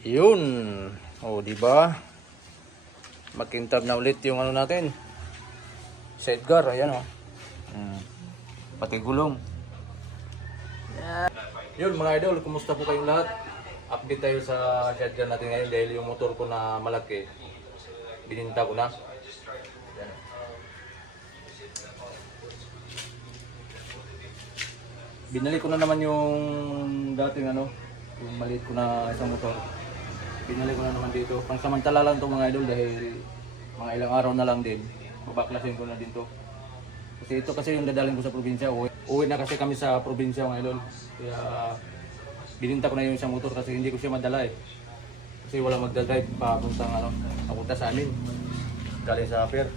Yun. O, di ba? Makintab na ulit yung ano natin. Sidecar, ayan o. Mm. Pati gulong. Yun mga idol, kumusta po kayong lahat? Update tayo sa sidecar natin ngayon dahil yung motor ko na malaki, bininta ko na. Ayan. Binalik ko na naman yung dating ano, yung maliit ko na isang motor. Binalik ko na naman dito. Pansamantala lang to mga idol dahil mga ilang araw na lang din. Babaklasin ko na din to. Kasi ito kasi yung dadalhin ko sa probinsya. Uwi, uwi na kasi kami sa probinsya mga idol. Kaya bininta ko na yung isang motor kasi hindi ko siya madala eh. Kasi wala magdadrive pa puntang ano, papunta sa amin. Galing sa pier.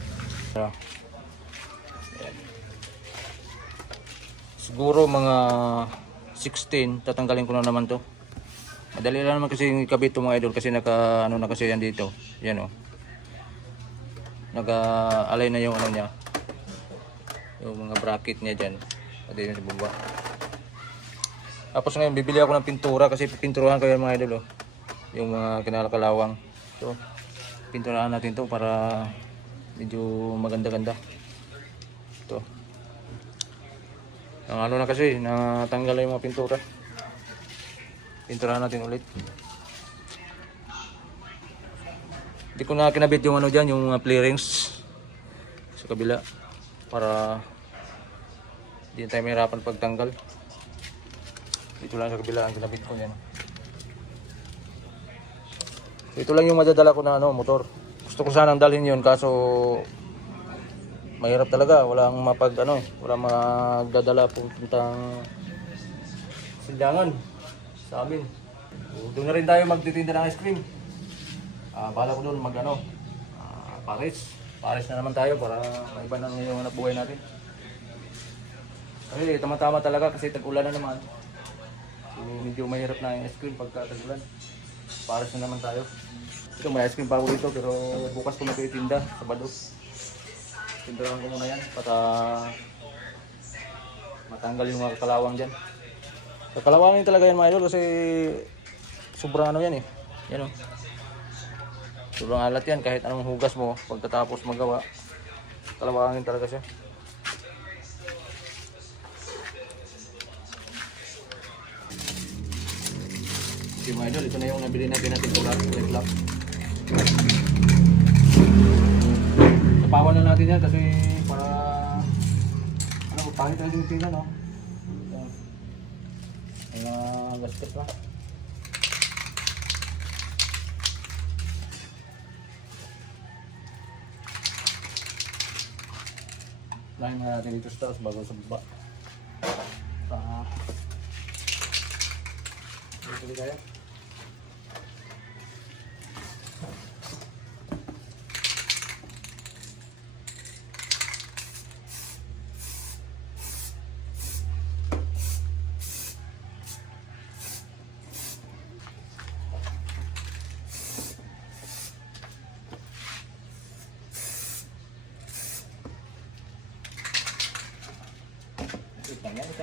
Siguro mga 16, tatanggalin ko na naman to. Madali lang naman kasi to mga idol kasi naka ano na kasi yan dito. Yan oh. Naka-alay na yung ano niya. Yung mga bracket niya diyan. Pati yun sa. Tapos ngayon bibili ako ng pintura kasi pipinturuhan ko yan mga idol oh. Yung mga kinalakalawang. So, pinturahan natin to para medyo maganda-ganda. Ito. Ang ano na kasi, natanggal na yung mga pintura. Pinturahan natin ulit. Hindi ko na kinabit yung ano dyan, yung mga play rings sa kabila para hindi tayo mahirapan pagtanggal. Dito lang sa kabila ang kinabit ko yan. Ito lang yung madadala ko na ano, motor. Gusto ko sanang dalhin yun kaso mahirap talaga. Walang mapag ano, walang magdadala puntang silyangan sa amin. Doon na rin tayo magtitinda ng ice cream. Ah, bala ko doon mag ano, ah, Paris. Paris na naman tayo para maiba na yung hanap buhay natin. Kasi tama-tama talaga kasi tag-ulan na naman. So, medyo mahirap na yung ice cream pagka tag-ulan. Paris na naman tayo. Ito may ice cream pa ako dito pero bukas ko na ito itinda, Sabado. Tindahan ko muna yan para matanggal yung mga kalawang dyan. Kakalawangin talaga yan mga idol kasi sobrang ano yan eh. Yan o. Sobrang alat yan kahit anong hugas mo pagkatapos magawa. Kalawangin talaga siya. Okay mga idol, ito na yung nabili natin natin ulat, red lock. Tapawan na natin yan kasi para ano, pangit na din tingnan no. May mga gasket pa. Lahin na natin dito sa taas bago sa baba. Pa. Dito. Wait lang yan, isang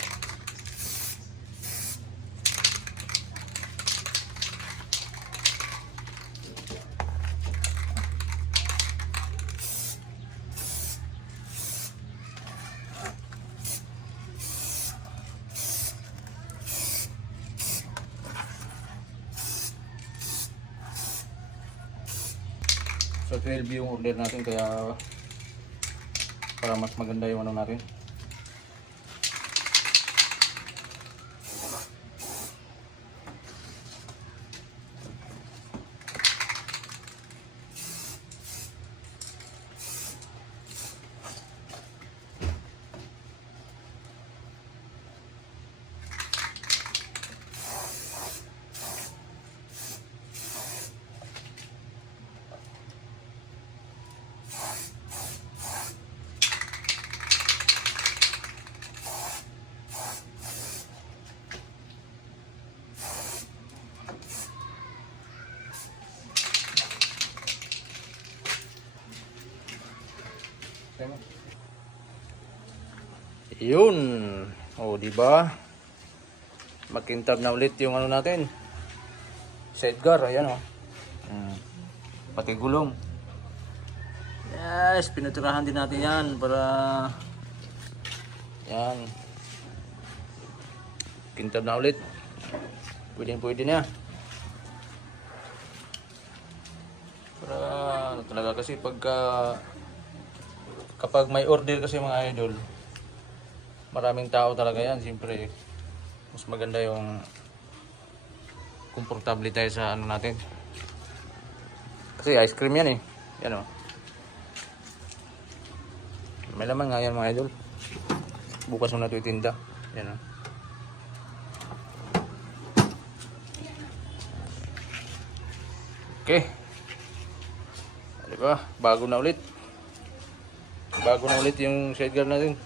So 12 yung order natin kaya para mas maganda yung ano natin. Yun. O, di ba? Makintab na ulit yung ano natin. Sedgar, ayan o. Mm. Pati gulong. Yes, pinaturahan din natin yan para... Yan. Kintab na ulit. Pwede pwede na. Para ano talaga kasi pagka kapag may order kasi mga idol, maraming tao talaga yan. Siyempre, mas maganda yung komportable tayo sa ano natin. Kasi ice cream yan eh. Yan o. May laman nga yan mga idol. Bukas mo na ito itinda. Yan o. Okay. Di ba? Bago na ulit. Bago na ulit yung sidecar natin.